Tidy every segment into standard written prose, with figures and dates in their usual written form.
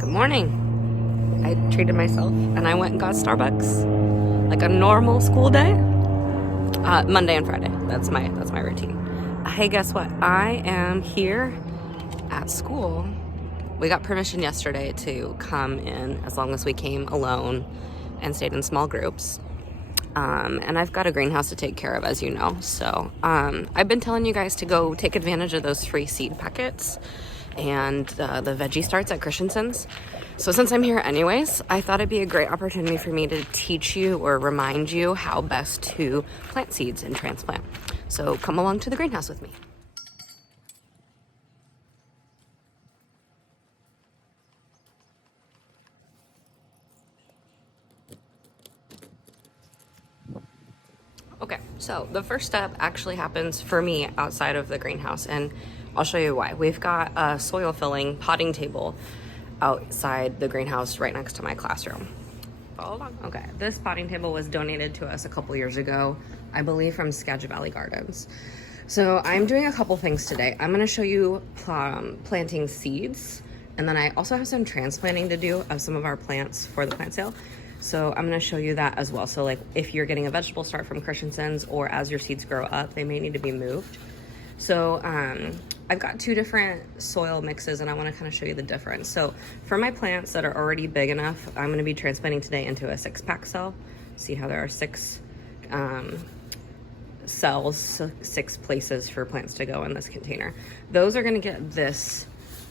Good morning. I treated myself and I went and got Starbucks like a normal school day. Monday and Friday. That's my routine. Hey, guess what? I am here at school. We got permission yesterday to come in as long as we came alone and stayed in small groups. And I've got a greenhouse to take care of, as you know. So I've been telling you guys to go take advantage of those free seed packets and the veggie starts at Christensen's. So since I'm here anyways, I thought it'd be a great opportunity for me to teach you or remind you how best to plant seeds and transplant. So come along to the greenhouse with me. Okay, so the first step actually happens for me outside of the greenhouse, and I'll show you why. We've got a soil filling potting table outside the greenhouse right next to my classroom. Follow along. Okay, this potting table was donated to us a couple years ago, I believe from Skagit Valley Gardens. So I'm doing a couple things today. I'm gonna show you planting seeds, and then I also have some transplanting to do of some of our plants for the plant sale. So I'm gonna show you that as well. So like if you're getting a vegetable start from Christensen's or as your seeds grow up, they may need to be moved. So I've got two different soil mixes and I wanna kind of show you the difference. So for my plants that are already big enough, I'm gonna be transplanting today into a 6-pack cell. See how there are 6 cells, 6 places for plants to go in this container. Those are gonna get this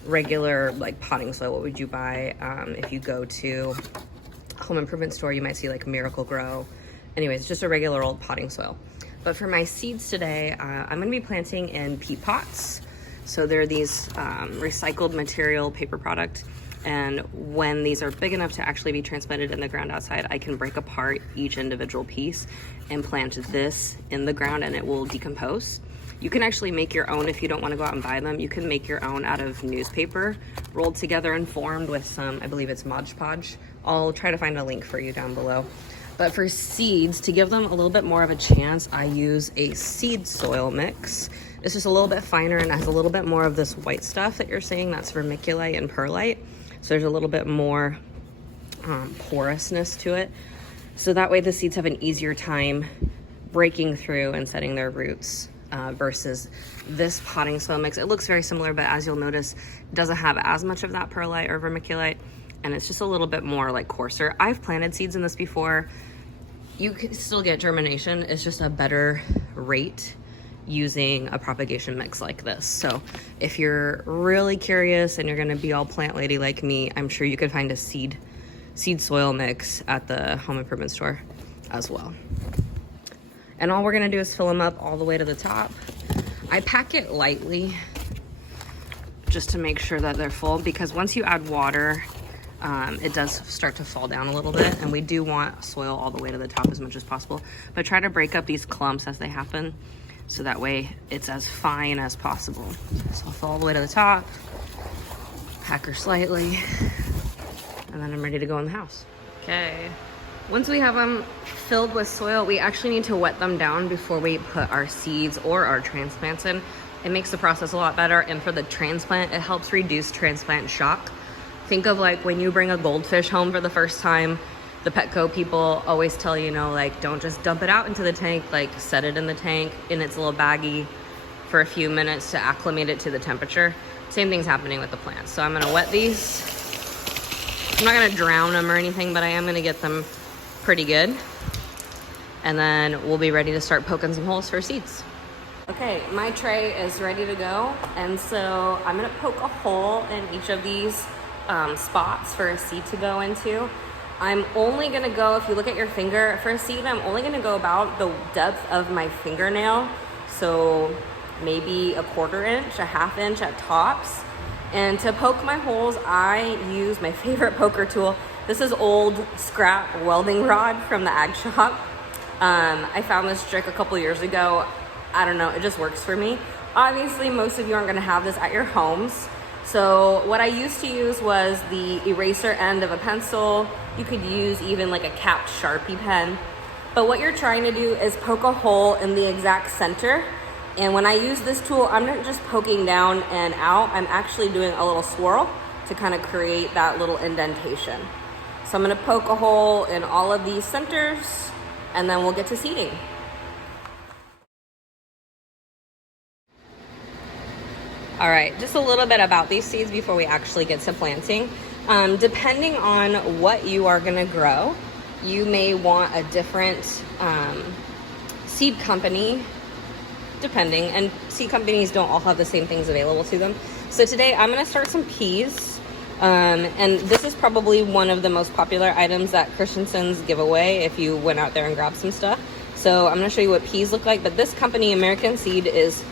regular like potting soil. What would you buy if you go to home improvement store? You might see like Miracle Grow. Anyways, just a regular old potting soil. But for my seeds today, I'm gonna be planting in peat pots. So they're these recycled material paper product. And when these are big enough to actually be transplanted in the ground outside, I can break apart each individual piece and plant this in the ground and it will decompose. You can actually make your own if you don't want to go out and buy them. You can make your own out of newspaper rolled together and formed with some, I believe it's Mod Podge. I'll try to find a link for you down below. But for seeds, to give them a little bit more of a chance, I use a seed soil mix. It's just a little bit finer and has a little bit more of this white stuff that you're seeing. That's vermiculite and perlite. So there's a little bit more porousness to it. So that way the seeds have an easier time breaking through and setting their roots versus this potting soil mix. It looks very similar, but as you'll notice, it doesn't have as much of that perlite or vermiculite, and it's just a little bit more like coarser. I've planted seeds in this before. You can still get germination. It's just a better rate using a propagation mix like this. So if you're really curious and you're gonna be all plant lady like me, I'm sure you could find a seed soil mix at the home improvement store as well. And all we're gonna do is fill them up all the way to the top. I pack it lightly just to make sure that they're full, because once you add water, it does start to fall down a little bit, and we do want soil all the way to the top as much as possible. But try to break up these clumps as they happen, so that way it's as fine as possible. So I'll fill all the way to the top, pack her slightly, and then I'm ready to go in the house. Okay. Once we have them filled with soil, we actually need to wet them down before we put our seeds or our transplants in. It makes the process a lot better, and for the transplant, it helps reduce transplant shock. Think of like when you bring a goldfish home for the first time, the Petco people always tell you, like don't just dump it out into the tank, like set it in the tank in its little baggie for a few minutes to acclimate it to the temperature. Same thing's happening with the plants. So I'm gonna wet these. I'm not gonna drown them or anything, but I am gonna get them pretty good. And then we'll be ready to start poking some holes for seeds. Okay, my tray is ready to go. And so I'm gonna poke a hole in each of these spots for a seed to go into. I'm only gonna go, if you look at your finger, for a seed, I'm only gonna go about the depth of my fingernail. So maybe a 1/4 inch, a 1/2 inch at tops. And to poke my holes, I use my favorite poker tool. This is old scrap welding rod from the ag shop. I found this trick a couple years ago. I don't know, it just works for me. Obviously, most of you aren't gonna have this at your homes. So what I used to use was the eraser end of a pencil. You could use even like a capped Sharpie pen. But what you're trying to do is poke a hole in the exact center. And when I use this tool, I'm not just poking down and out, I'm actually doing a little swirl to kind of create that little indentation. So I'm gonna poke a hole in all of these centers, and then we'll get to seeding. All right, just a little bit about these seeds before we actually get to planting. Depending on what you are gonna grow, you may want a different seed company, depending, and seed companies don't all have the same things available to them. So today I'm gonna start some peas, and this is probably one of the most popular items that Christensen's give away if you went out there and grabbed some stuff. So I'm gonna show you what peas look like, but this company, American Seed, is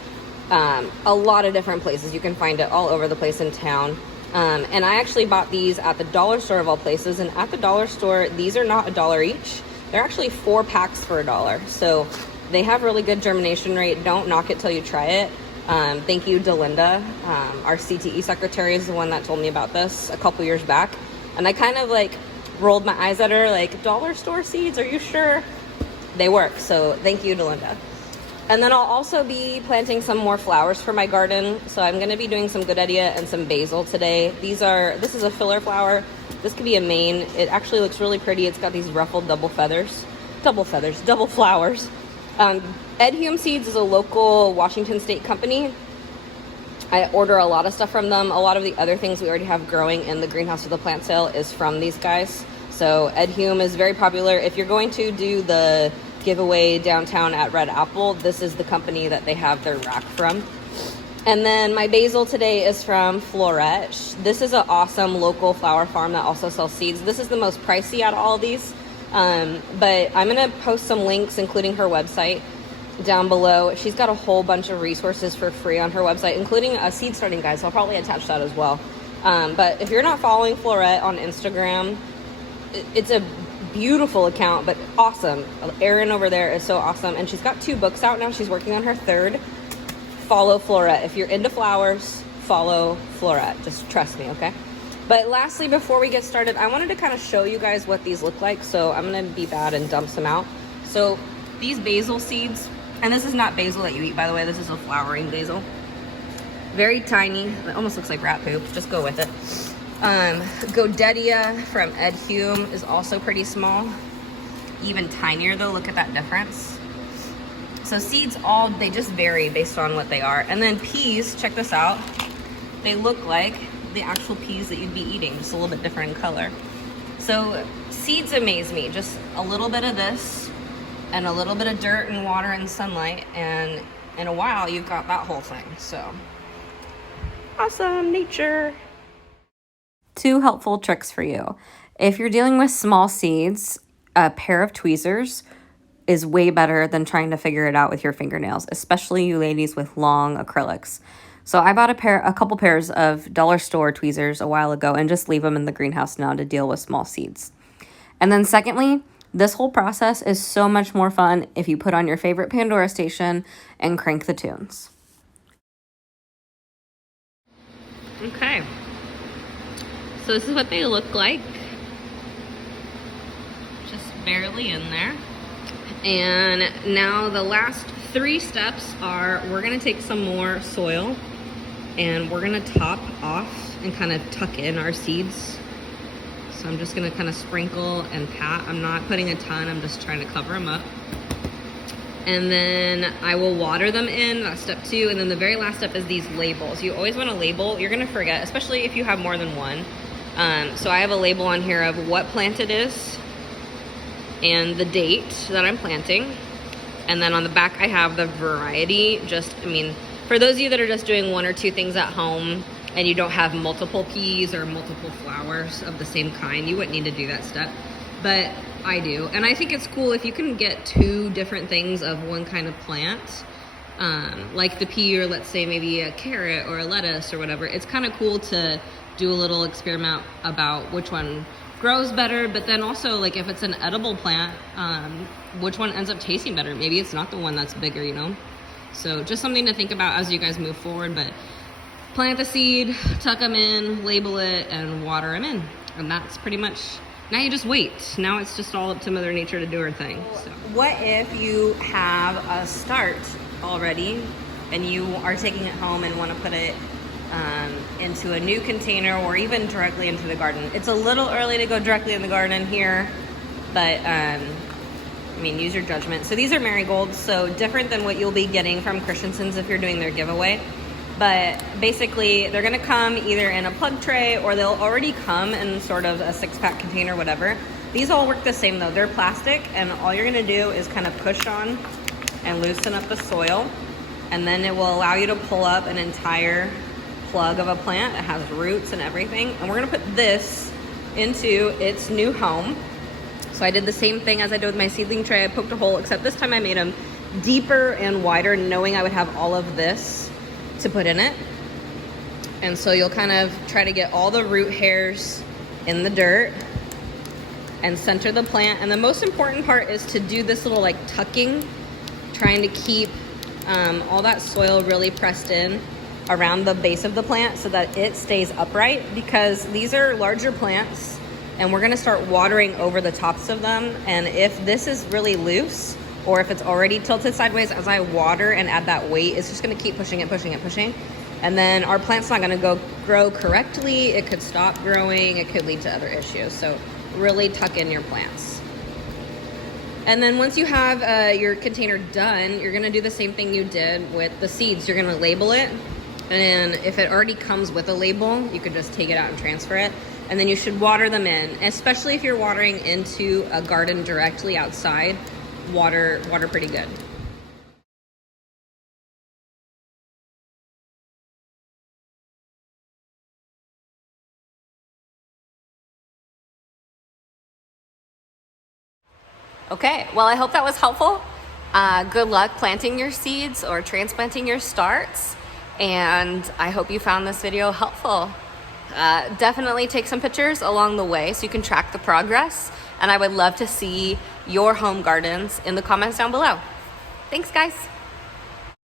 a lot of different places. You can find it all over the place in town. And I actually bought these at the dollar store of all places, and at the dollar store, these are not $1 each. They're actually 4 packs for $1. So they have really good germination rate. Don't knock it till you try it. Thank you, Delinda. Our CTE secretary is the one that told me about this a couple years back. And I kind of like rolled my eyes at her like, dollar store seeds, are you sure? They work, so thank you, Delinda. And then I'll also be planting some more flowers for my garden. So I'm gonna be doing some goodenia and some basil today. This is a filler flower. This could be a main. It actually looks really pretty. It's got these ruffled double flowers. Ed Hume Seeds is a local Washington State company. I order a lot of stuff from them. A lot of the other things we already have growing in the greenhouse for the plant sale is from these guys. So Ed Hume is very popular. If you're going to do the giveaway downtown at Red Apple, this is the company that they have their rack from. And then my basil today is from Floret. This is an awesome local flower farm that also sells seeds. This is the most pricey out of all of these, but I'm gonna post some links, including her website, down below. She's got a whole bunch of resources for free on her website, including a seed starting guide, so I'll probably attach that as well. But if you're not following Floret on Instagram, it's a beautiful account, but awesome. Erin over there is so awesome, and she's got 2 books out now. She's working on her 3rd. Follow Floret. If you're into flowers, follow Floret. Just trust me, okay? But lastly, before we get started, I wanted to kind of show you guys what these look like, so I'm gonna be bad and dump some out. So these basil seeds, and this is not basil that you eat, by the way, this is a flowering basil. Very tiny, it almost looks like rat poop, just go with it. Godetia from Ed Hume is also pretty small, even tinier though. Look at that difference. So seeds they just vary based on what they are. And then peas, check this out. They look like the actual peas that you'd be eating, just a little bit different in color. So seeds amaze me. Just a little bit of this and a little bit of dirt and water and sunlight, and in a while you've got that whole thing. So awesome, nature. 2 helpful tricks for you. If you're dealing with small seeds, a pair of tweezers is way better than trying to figure it out with your fingernails, especially you ladies with long acrylics. So I bought a couple pairs of dollar store tweezers a while ago and just leave them in the greenhouse now to deal with small seeds. And then secondly, this whole process is so much more fun if you put on your favorite Pandora station and crank the tunes. Okay. So this is what they look like. Just barely in there. And now the last 3 steps are, we're gonna take some more soil and we're gonna top off and kind of tuck in our seeds. So I'm just gonna kind of sprinkle and pat. I'm not putting a ton, I'm just trying to cover them up. And then I will water them in, that's step 2. And then the very last step is these labels. You always wanna label, you're gonna forget, especially if you have more than one. So I have a label on here of what plant it is and the date that I'm planting. And then on the back I have the variety. For those of you that are just doing 1 or 2 things at home and you don't have multiple peas or multiple flowers of the same kind, you wouldn't need to do that step. But I do. And I think it's cool if you can get 2 different things of one kind of plant, like the pea, or let's say maybe a carrot or a lettuce or whatever. It's kind of cool to do a little experiment about which one grows better, but then also, like, if it's an edible plant, which one ends up tasting better. Maybe it's not the one that's bigger, you know? So just something to think about as you guys move forward. But plant the seed, tuck them in, label it, and water them in. And that's pretty much, now you just wait. Now it's just all up to Mother Nature to do her thing. So what if you have a start already and you are taking it home and want to put it into a new container or even directly into the garden. It's a little early to go directly in the garden here, but I mean, use your judgment. So these are marigolds, so different than what you'll be getting from Christensen's if you're doing their giveaway. But basically, they're gonna come either in a plug tray or they'll already come in sort of a 6-pack container, whatever. These all work the same though. They're plastic, and all you're gonna do is kind of push on and loosen up the soil, and then it will allow you to pull up an entire plug of a plant. It has roots and everything, and we're gonna put this into its new home. So I did the same thing as I did with my seedling tray. I poked a hole, except this time I made them deeper and wider, knowing I would have all of this to put in it. And so you'll kind of try to get all the root hairs in the dirt and center the plant. And the most important part is to do this little like tucking, trying to keep all that soil really pressed in around the base of the plant so that it stays upright, because these are larger plants and we're gonna start watering over the tops of them. And if this is really loose, or if it's already tilted sideways, as I water and add that weight, it's just gonna keep pushing it, pushing it, pushing. And then our plant's not gonna grow correctly. It could stop growing. It could lead to other issues. So really tuck in your plants. And then once you have your container done, you're gonna do the same thing you did with the seeds. You're gonna label it. And if it already comes with a label, you could just take it out and transfer it. And then you should water them in, especially if you're watering into a garden directly outside. Water pretty good. Okay, well, I hope that was helpful. Good luck planting your seeds or transplanting your starts. And I hope you found this video helpful. Definitely take some pictures along the way so you can track the progress. And I would love to see your home gardens in the comments down below. Thanks, guys.